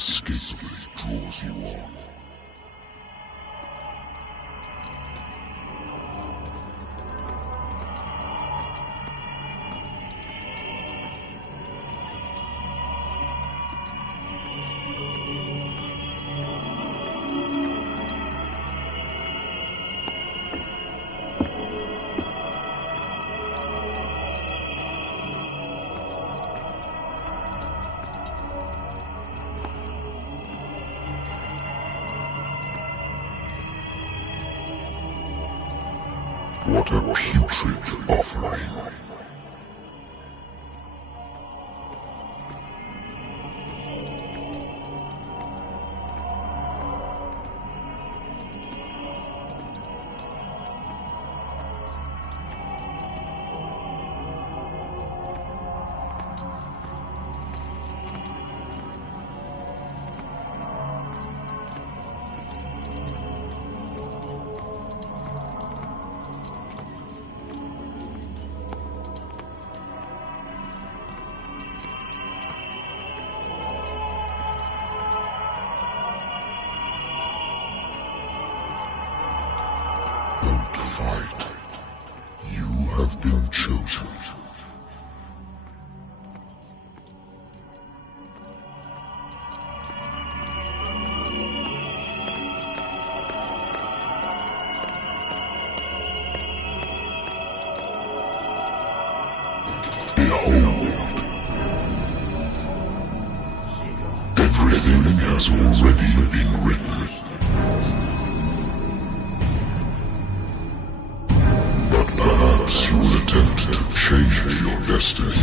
inescapably draws you on. What a putrid offering. Don't fight. You have been chosen. Behold. Everything has already been written. Perhaps you will attempt to change your destiny.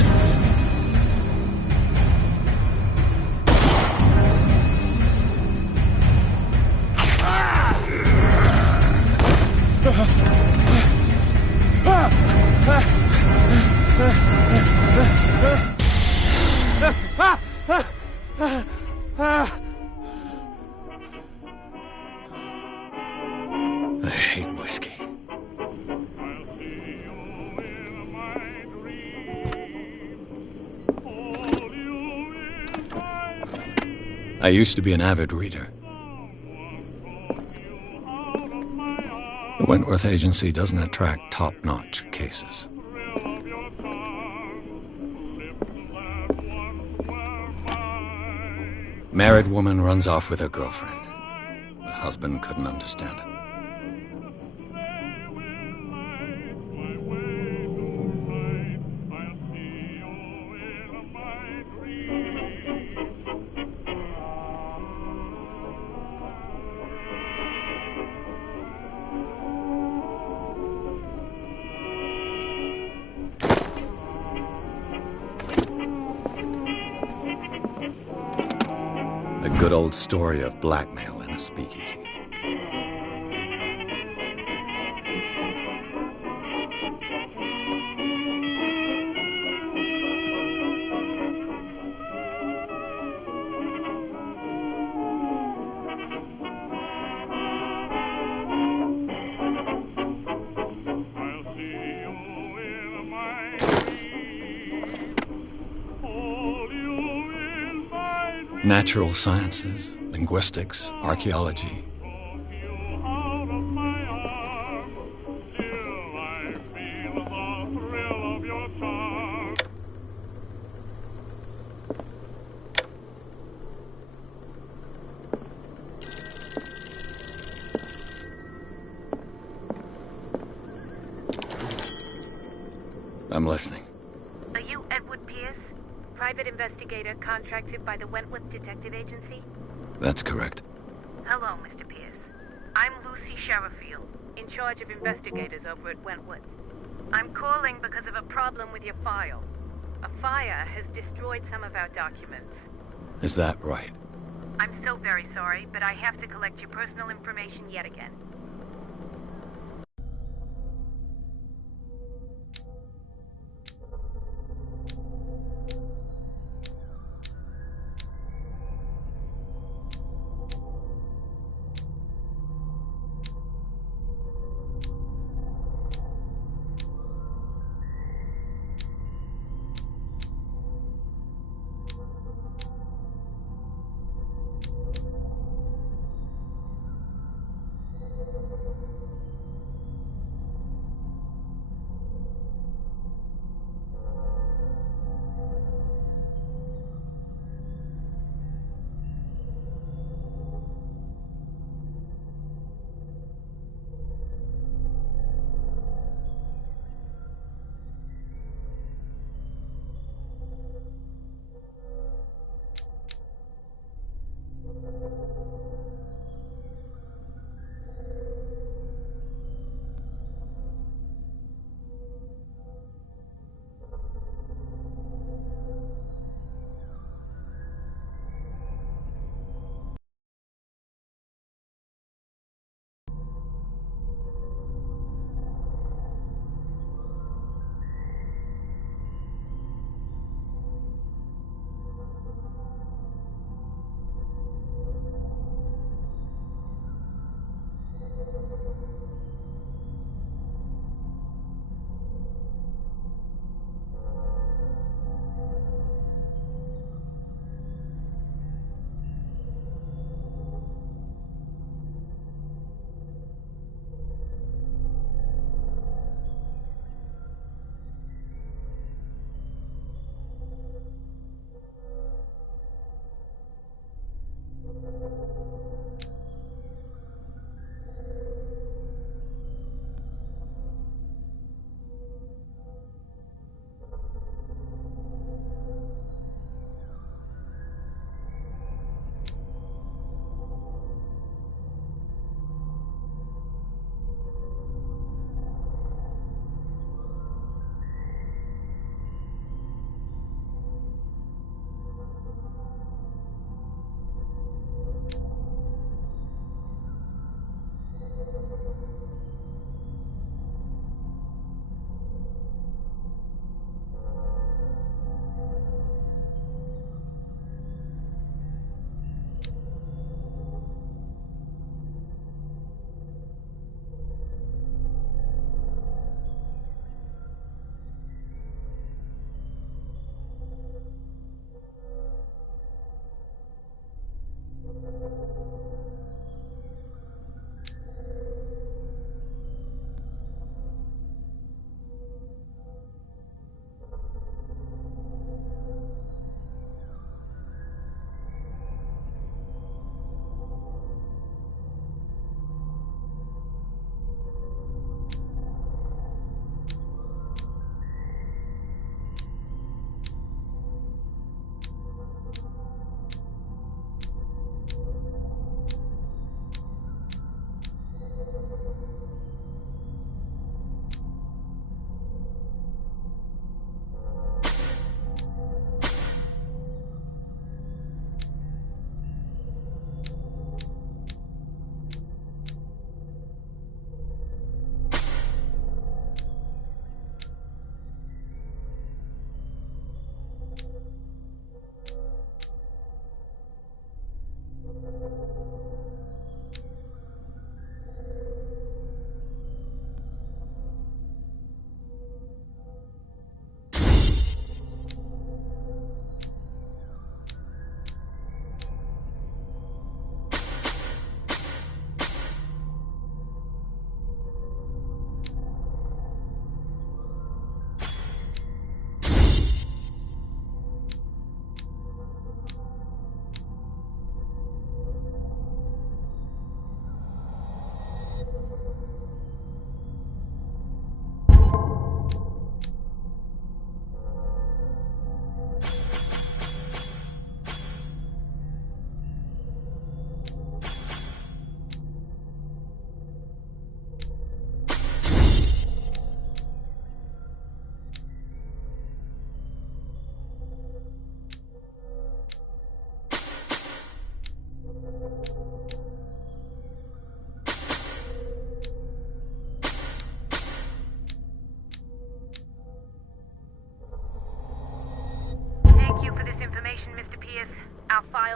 I hate whiskey. I used to be an avid reader. The Wentworth Agency doesn't attract top-notch cases. Married woman runs off with her girlfriend. The husband couldn't understand it. A good old story of blackmail in a speakeasy. Natural sciences, linguistics, archaeology. I'm listening. Are you Edward Pierce, private investigator contracted by the Wentworth Detective Agency? That's correct. Hello, Mr. Pierce. I'm Lucy Sherifield, in charge of investigators over at Wentworth. I'm calling because of a problem with your file. A fire has destroyed some of our documents. Is that right? I'm so very sorry, but I have to collect your personal information yet again.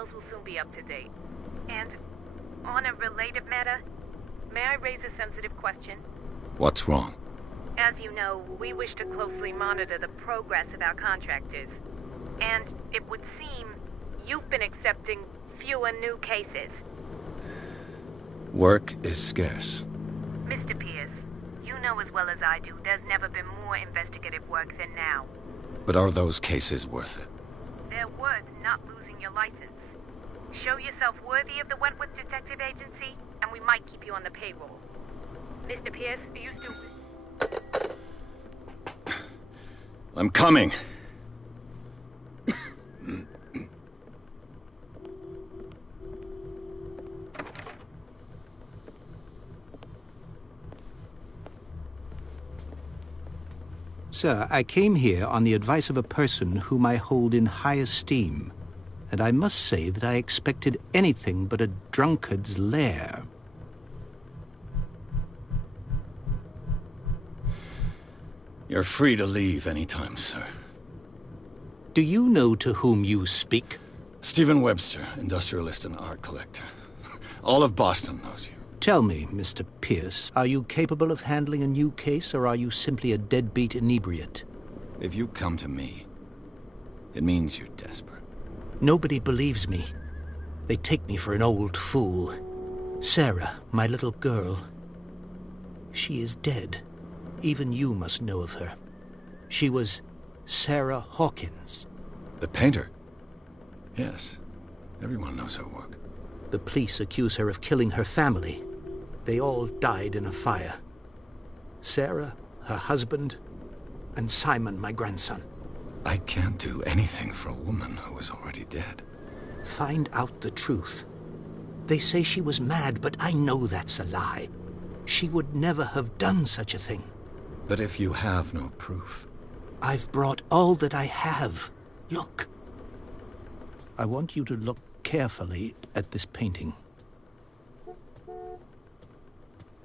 files will soon be up to date. And on a related matter, may I raise a sensitive question? What's wrong? As you know, we wish to closely monitor the progress of our contractors. And it would seem you've been accepting fewer new cases. Work is scarce. Mr. Pierce, you know as well as I do, there's never been more investigative work than now. But are those cases worth it? They're worth not losing your license. Show yourself worthy of the Wentworth Detective Agency, and we might keep you on the payroll. Mr. Pierce, are you still... I'm coming. Sir, I came here on the advice of a person whom I hold in high esteem, and I must say that I expected anything but a drunkard's lair. You're free to leave anytime, sir. Do you know to whom you speak? Stephen Webster, industrialist and art collector. All of Boston knows you. Tell me, Mr. Pierce, are you capable of handling a new case, or are you simply a deadbeat inebriate? If you come to me, it means you're desperate. Nobody believes me. They take me for an old fool. Sarah, my little girl, she is dead. Even you must know of her. She was Sarah Hawkins. The painter? Yes. Everyone knows her work. The police accuse her of killing her family. They all died in a fire. Sarah, her husband, and Simon, my grandson. I can't do anything for a woman who is already dead. Find out the truth. They say she was mad, but I know that's a lie. She would never have done such a thing. But if you have no proof... I've brought all that I have. Look. I want you to look carefully at this painting.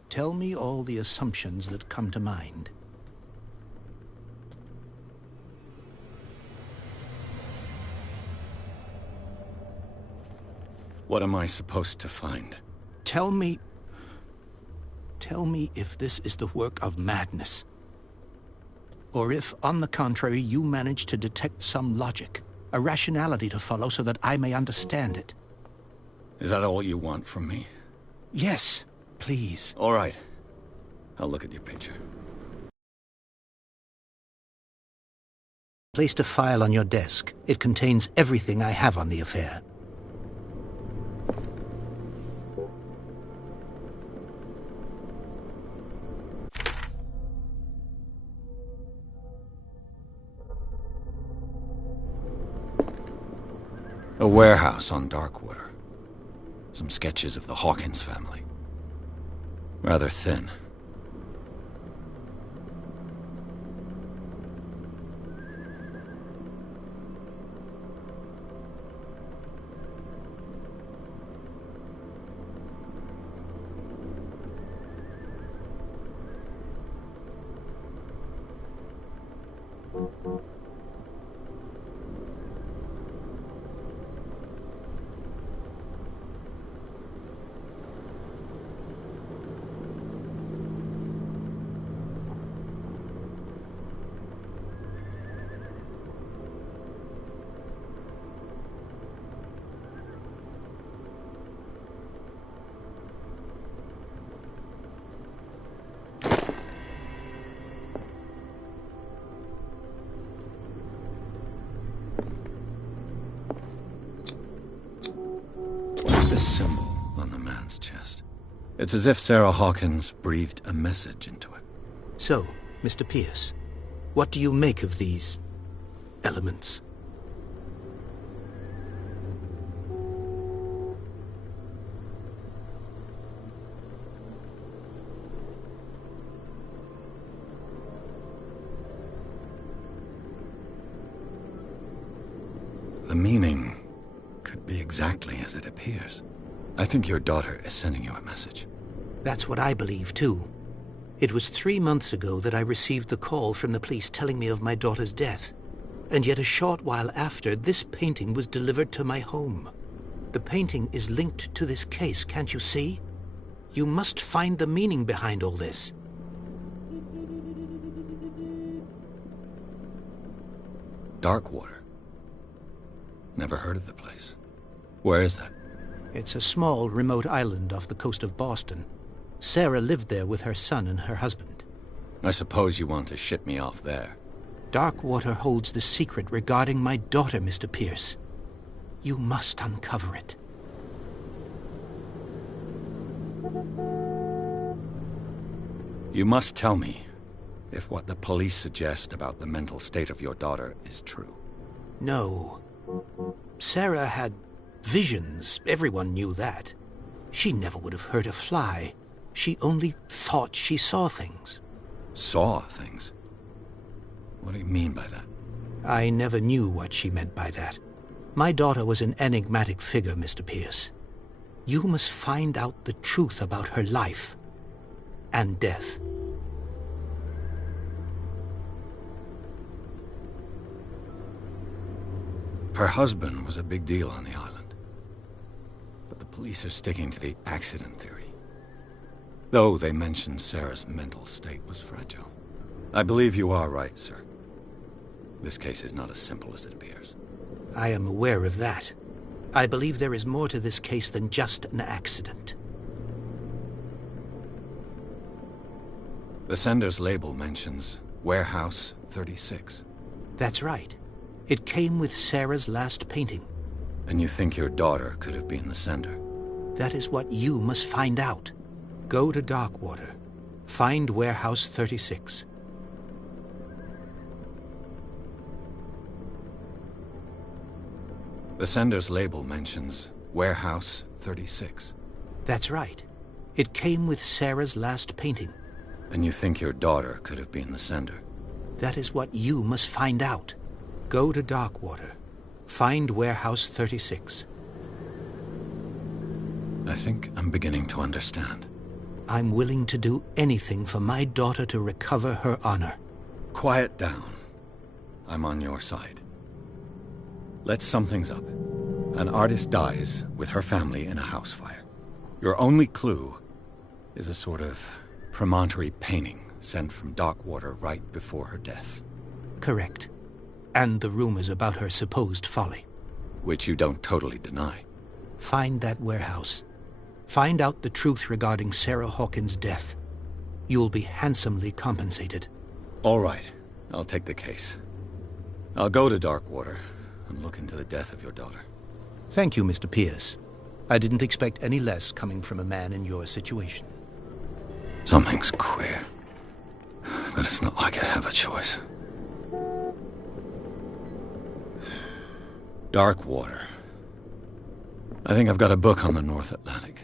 Tell me all the assumptions that come to mind. What am I supposed to find? Tell me if this is the work of madness. Or if, on the contrary, you manage to detect some logic, a rationality to follow so that I may understand it. Is that all you want from me? Yes, please. All right. I'll look at your picture. Placed a file on your desk. It contains everything I have on the affair. A warehouse on Darkwater. Some sketches of the Hawkins family. Rather thin. This symbol on the man's chest. It's as if Sarah Hawkins breathed a message into it. So, Mr. Pierce, what do you make of these elements? The meaning could be exactly as it appears. I think your daughter is sending you a message. That's what I believe, too. It was 3 months ago that I received the call from the police telling me of my daughter's death. And yet a short while after, this painting was delivered to my home. The painting is linked to this case, can't you see? You must find the meaning behind all this. Darkwater. Never heard of the place. Where is that? It's a small, remote island off the coast of Boston. Sarah lived there with her son and her husband. I suppose you want to ship me off there. Darkwater holds the secret regarding my daughter, Mr. Pierce. You must uncover it. You must tell me if what the police suggest about the mental state of your daughter is true. No. Sarah had visions. Everyone knew that. She never would have hurt a fly. She only thought she saw things. Saw things? What do you mean by that? I never knew what she meant by that. My daughter was an enigmatic figure, Mr. Pierce. You must find out the truth about her life and death. Her husband was a big deal on the island. But the police are sticking to the accident theory. Though they mentioned Sarah's mental state was fragile. I believe you are right, sir. This case is not as simple as it appears. I am aware of that. I believe there is more to this case than just an accident. The sender's label mentions Warehouse 36. That's right. It came with Sarah's last painting. And you think your daughter could have been the sender? That is what you must find out. Go to Darkwater. Find Warehouse 36. The sender's label mentions Warehouse 36. That's right. It came with Sarah's last painting. And you think your daughter could have been the sender? That is what you must find out. Go to Darkwater. Find Warehouse 36. I think I'm beginning to understand. I'm willing to do anything for my daughter to recover her honor. Quiet down. I'm on your side. Let's sum things up. An artist dies with her family in a house fire. Your only clue is a sort of promontory painting sent from Darkwater right before her death. Correct. And the rumors about her supposed folly. Which you don't totally deny. Find that warehouse. Find out the truth regarding Sarah Hawkins' death. You'll be handsomely compensated. All right. I'll take the case. I'll go to Darkwater and look into the death of your daughter. Thank you, Mr. Pierce. I didn't expect any less coming from a man in your situation. Something's queer. But it's not like I have a choice. Darkwater. I think I've got a book on the North Atlantic.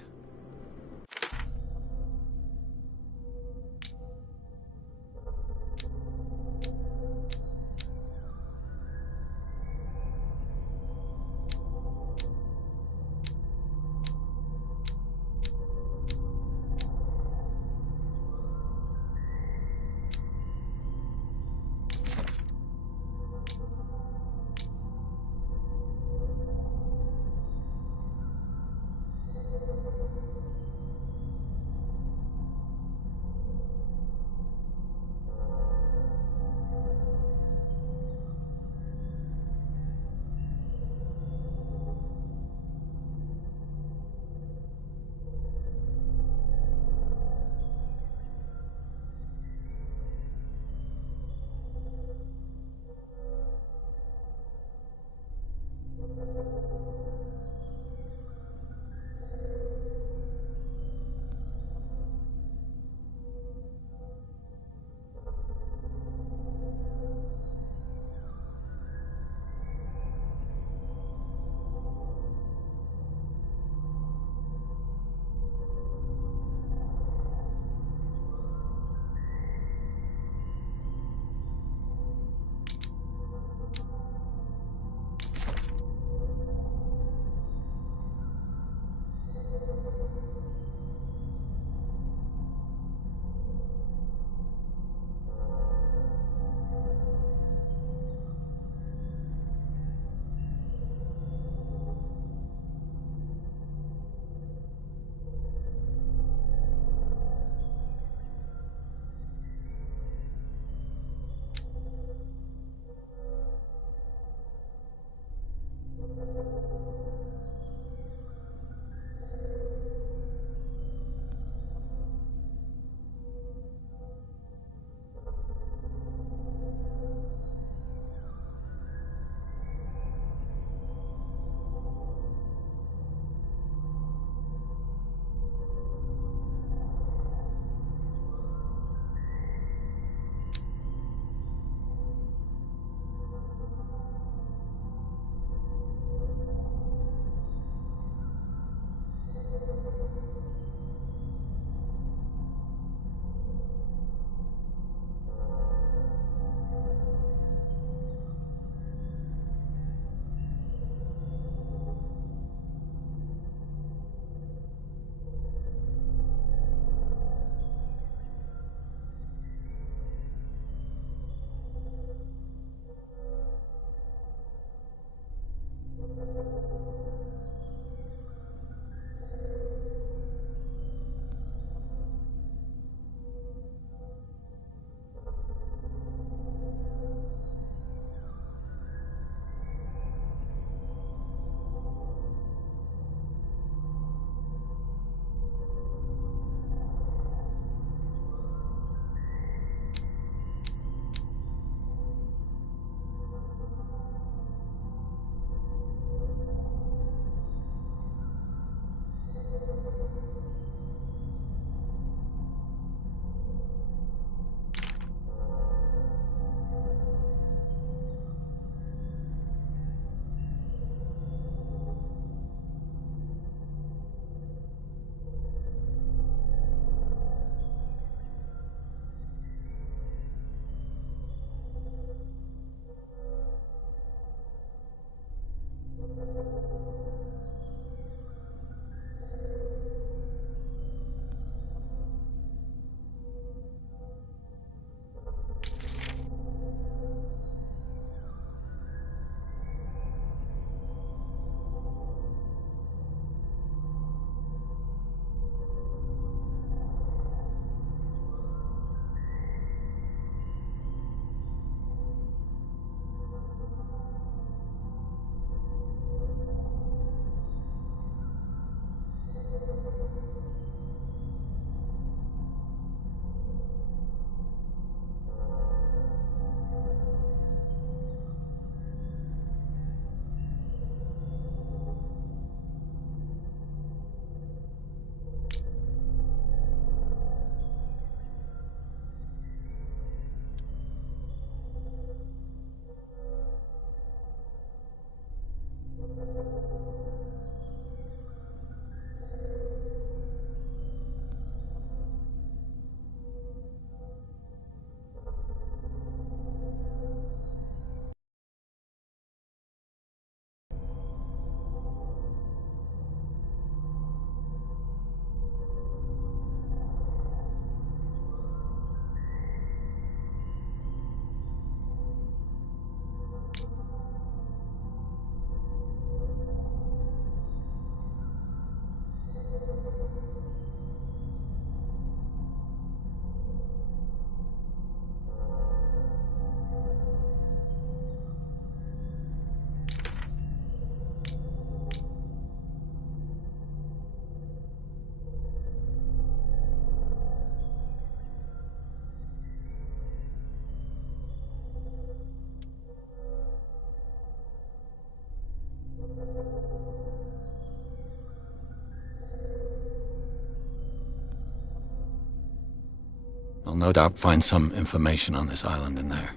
I'll no doubt find some information on this island in there.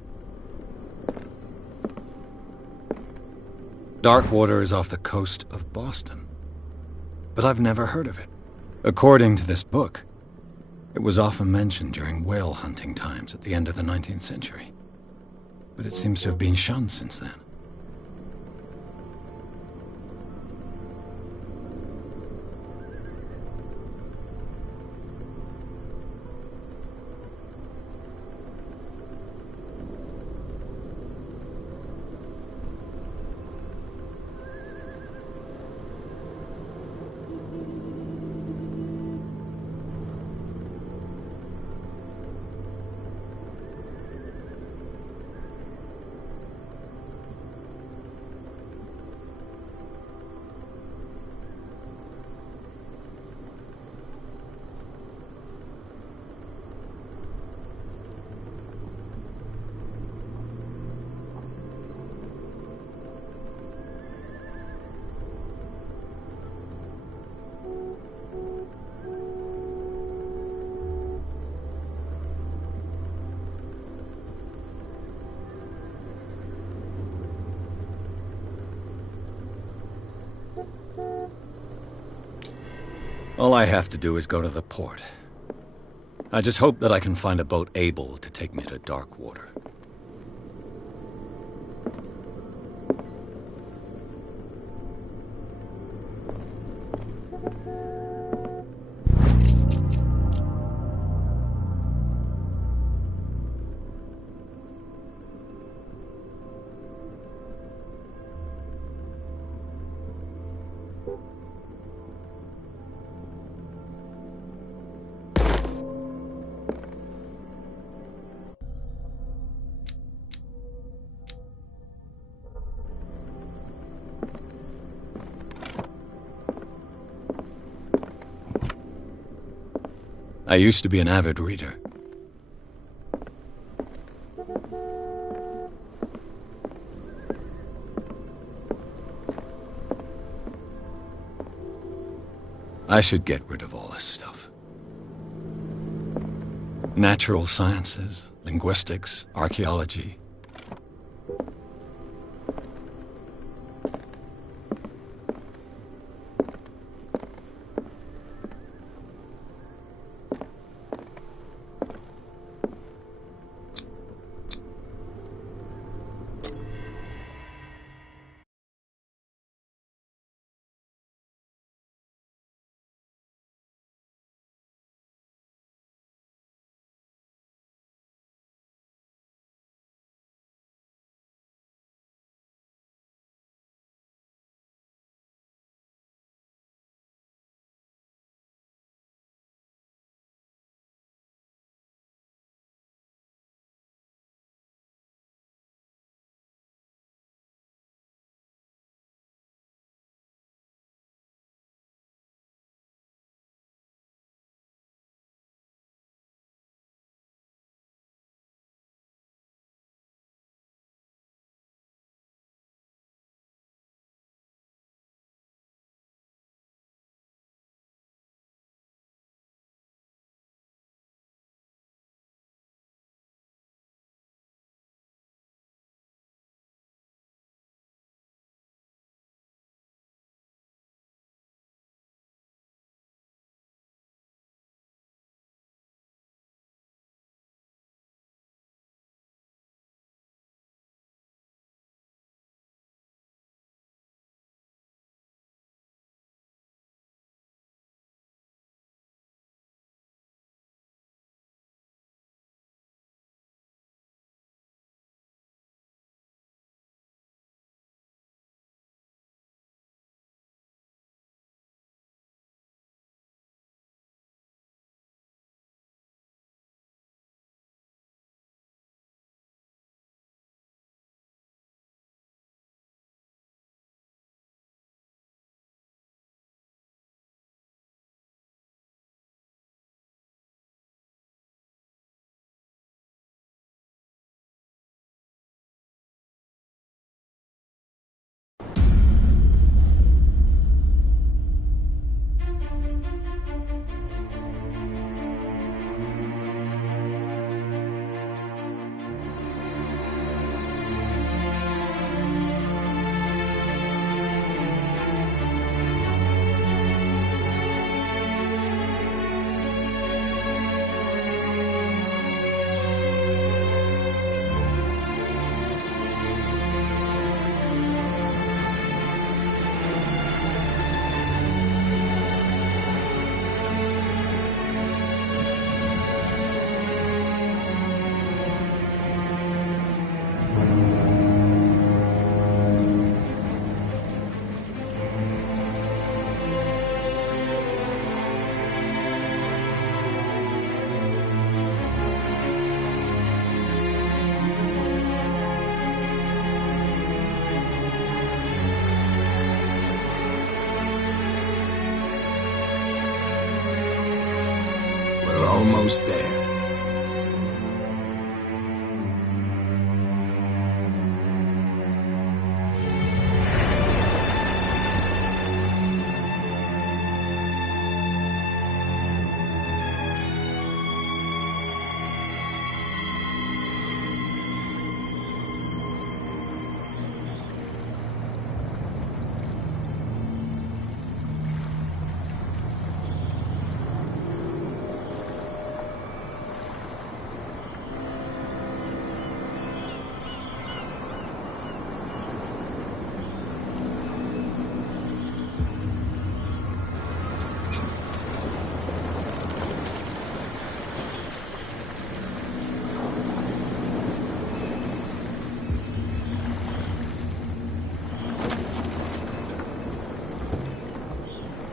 Darkwater is off the coast of Boston, but I've never heard of it. According to this book, it was often mentioned during whale hunting times at the end of the 19th century, but it seems to have been shunned since then. All I have to do is go to the port. I just hope that I can find a boat able to take me to Darkwater. I used to be an avid reader. I should get rid of all this stuff. Natural sciences, linguistics, archaeology. almost there.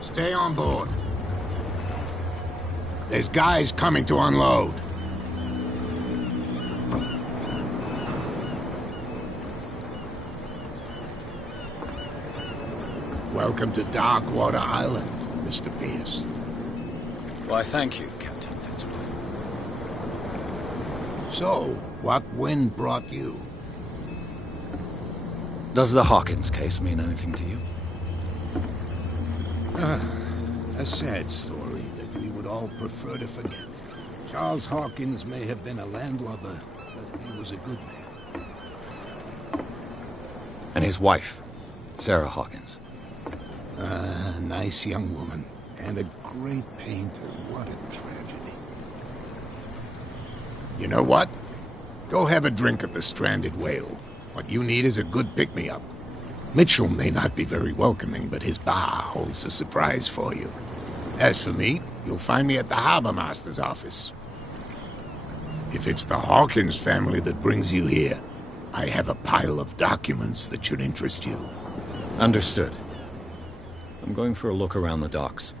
Stay on board. There's guys coming to unload. Welcome to Darkwater Island, Mr. Pierce. Why, thank you, Captain Fitzroy. So, what wind brought you? Does the Hawkins case mean anything to you? A sad story that we would all prefer to forget. Charles Hawkins may have been a landlubber, but he was a good man. And his wife, Sarah Hawkins. A nice young woman, and a great painter. What a tragedy. You know what? Go have a drink at the Stranded Whale. What you need is a good pick-me-up. Mitchell may not be very welcoming, but his bar holds a surprise for you. As for me, you'll find me at the Harbor Master's office. If it's the Hawkins family that brings you here, I have a pile of documents that should interest you. Understood. I'm going for a look around the docks.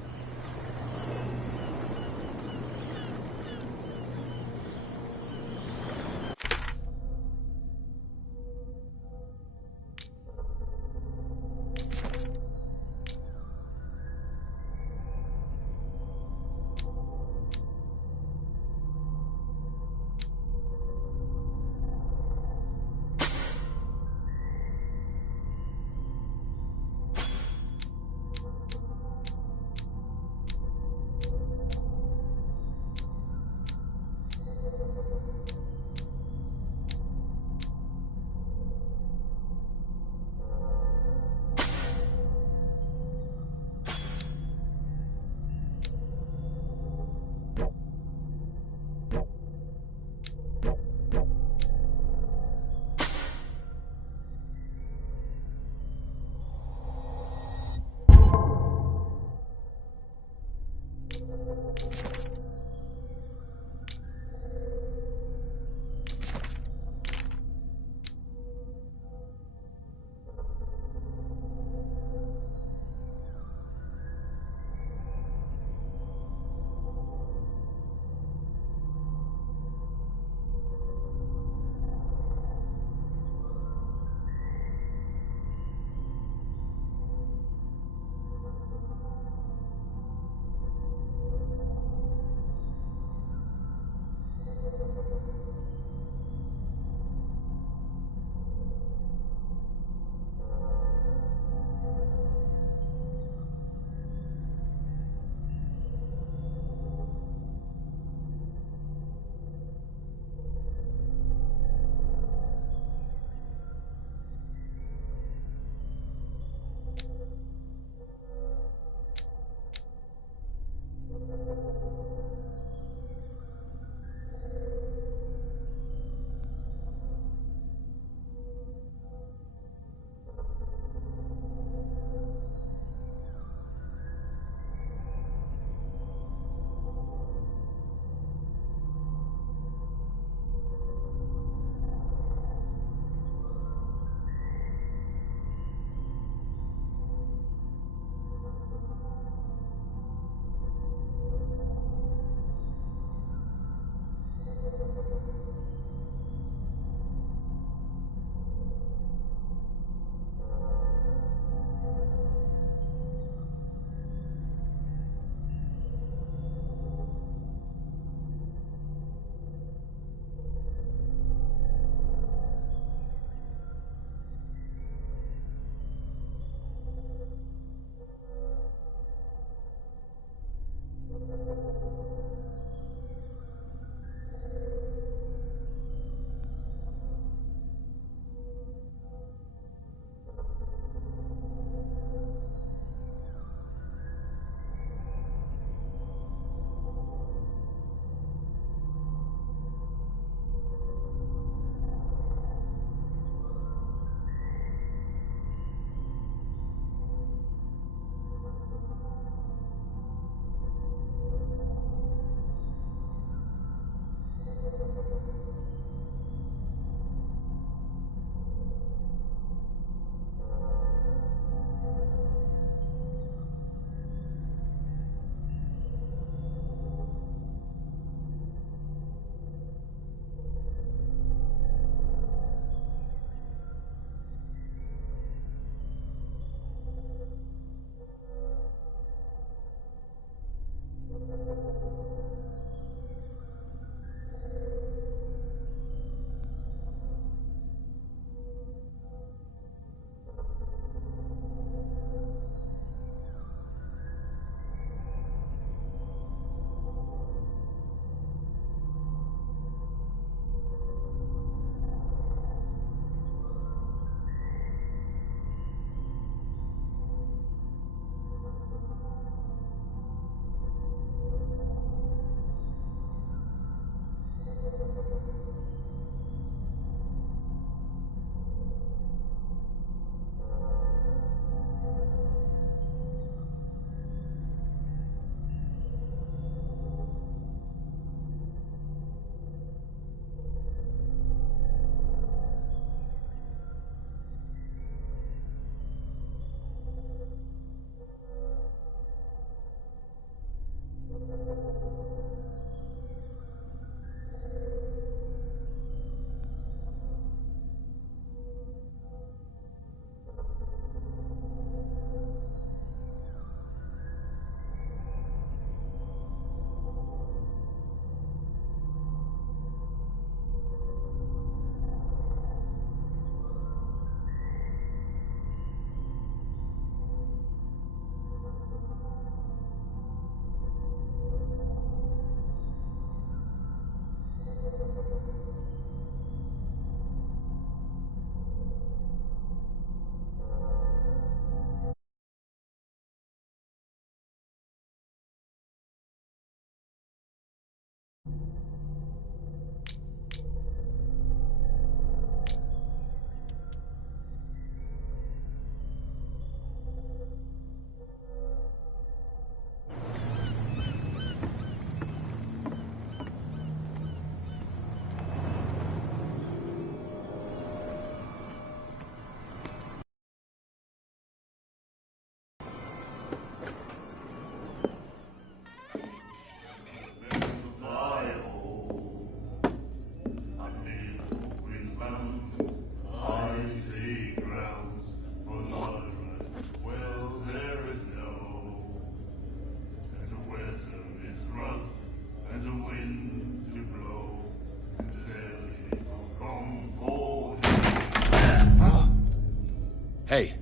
Hey,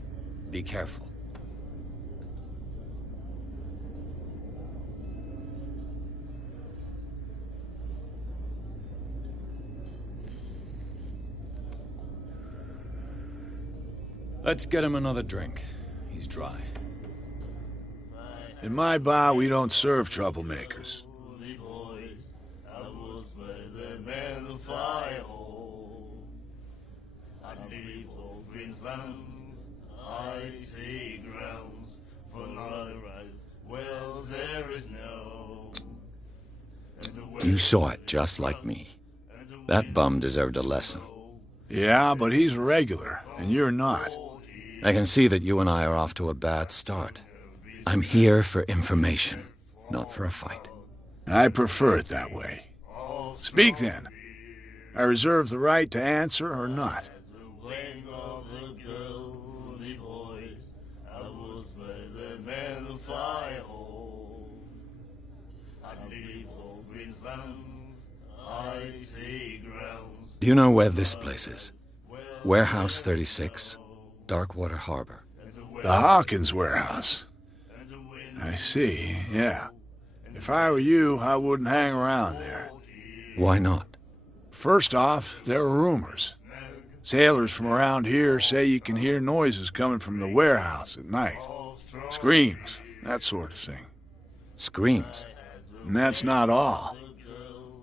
be careful. Let's get him another drink. He's dry. In my bar, we don't serve troublemakers. You saw it just like me. That bum deserved a lesson. Yeah, but he's a regular, and you're not. I can see that you and I are off to a bad start. I'm here for information, not for a fight. I prefer it that way. Speak then. I reserve the right to answer or not. Do you know where this place is? Warehouse 36, Darkwater Harbor. The Hawkins warehouse. I see, yeah. If I were you, I wouldn't hang around there. Why not? First off, there are rumors. Sailors from around here say you can hear noises coming from the warehouse at night. Screams, that sort of thing. Screams? And that's not all.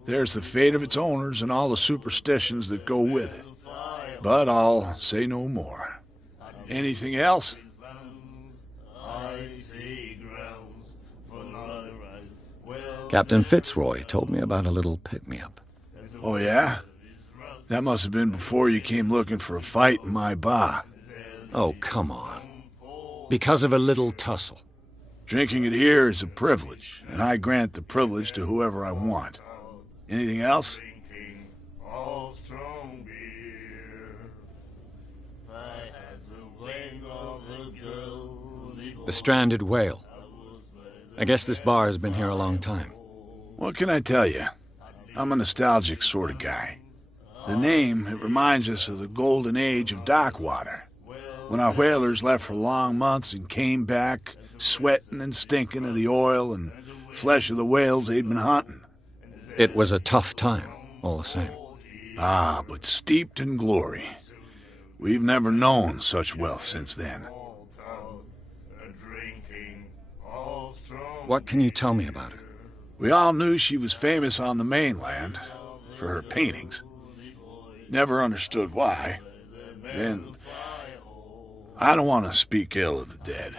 There's the fate of its owners and all the superstitions that go with it. But I'll say no more. Anything else? Captain Fitzroy told me about a little pick-me-up. Oh, yeah? That must have been before you came looking for a fight in my bar. Oh, come on. Because of a little tussle. Drinking it here is a privilege, and I grant the privilege to whoever I want. Anything else? The Stranded Whale. I guess this bar has been here a long time. What can I tell you? I'm a nostalgic sort of guy. The name, it reminds us of the golden age of dockwater, when our whalers left for long months and came back sweating and stinking of the oil and flesh of the whales they'd been hunting. It was a tough time, all the same. Ah, but steeped in glory. We've never known such wealth since then. What can you tell me about her? We all knew she was famous on the mainland for her paintings. Never understood why. Then, I don't want to speak ill of the dead.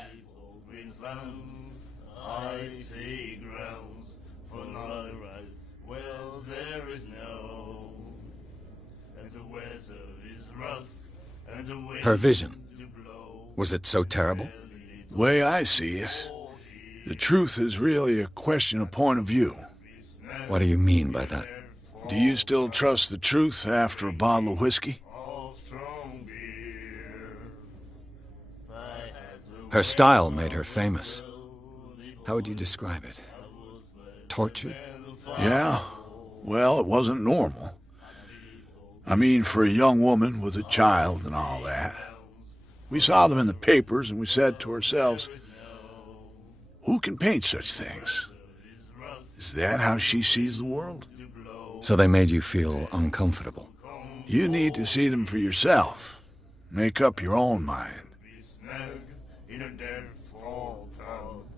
Her vision. Was it so terrible? The way I see it, the truth is really a question of point of view. What do you mean by that? Do you still trust the truth after a bottle of whiskey? Her style made her famous. How would you describe it? Tortured? Yeah. Well, it wasn't normal. I mean, for a young woman with a child and all that. We saw them in the papers and we said to ourselves, who can paint such things? Is that how she sees the world? So they made you feel uncomfortable? You need to see them for yourself. Make up your own mind.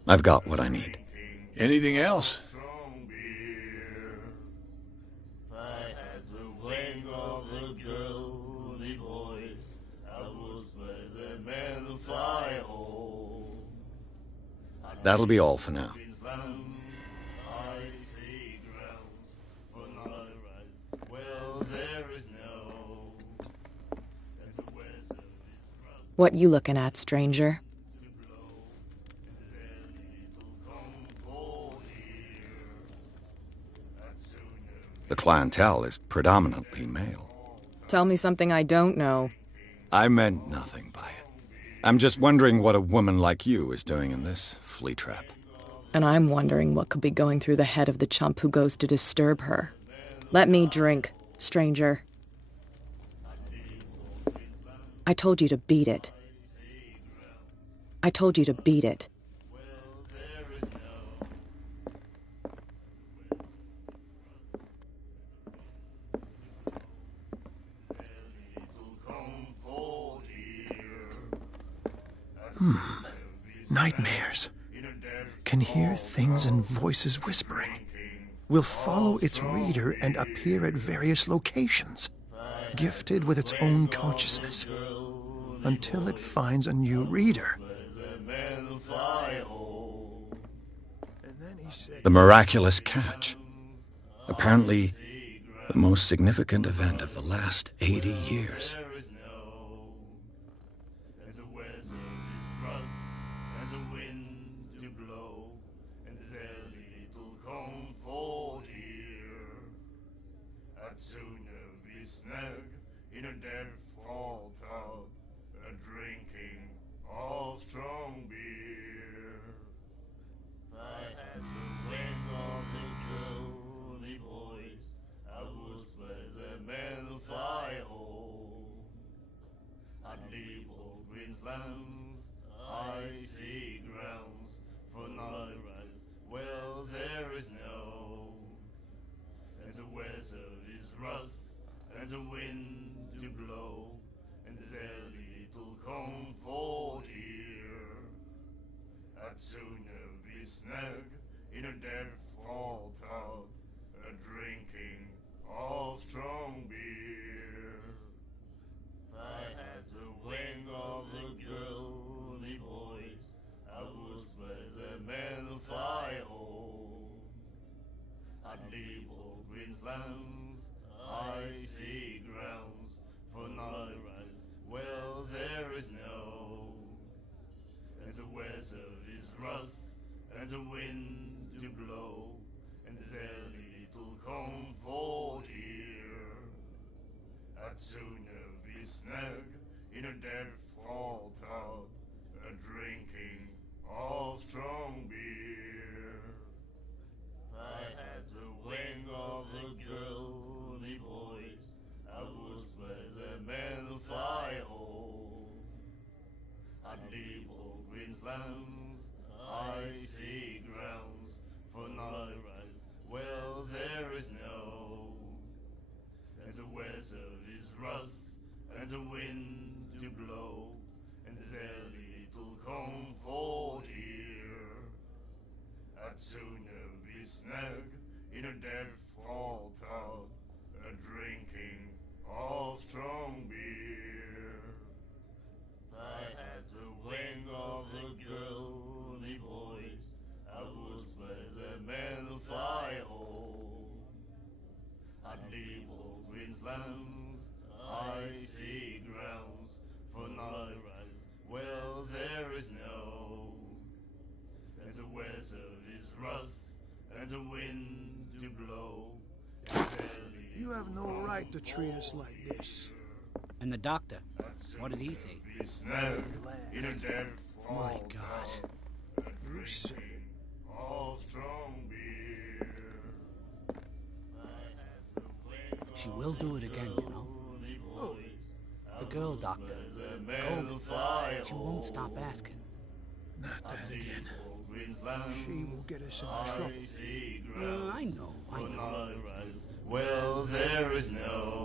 I've got what I need. Anything else? That'll be all for now. What you looking at, stranger? The clientele is predominantly male. Tell me something I don't know. I meant nothing by it. I'm just wondering what a woman like you is doing in this flea trap. And I'm wondering what could be going through the head of the chump who goes to disturb her. Let me drink, stranger. I told you to beat it. I told you to beat it. Nightmares. Can hear things and voices whispering. Will follow its reader and appear at various locations, gifted with its own consciousness, until it finds a new reader. The miraculous catch. Apparently, the most significant event of the last 80 years. You have no right to treat us like this. And the doctor, what did he say? My God. You said it. She will do it again, you know. Oh, The girl doctor. Gold. She won't stop asking. not that again. She will get us in trouble. I know. Well, there is no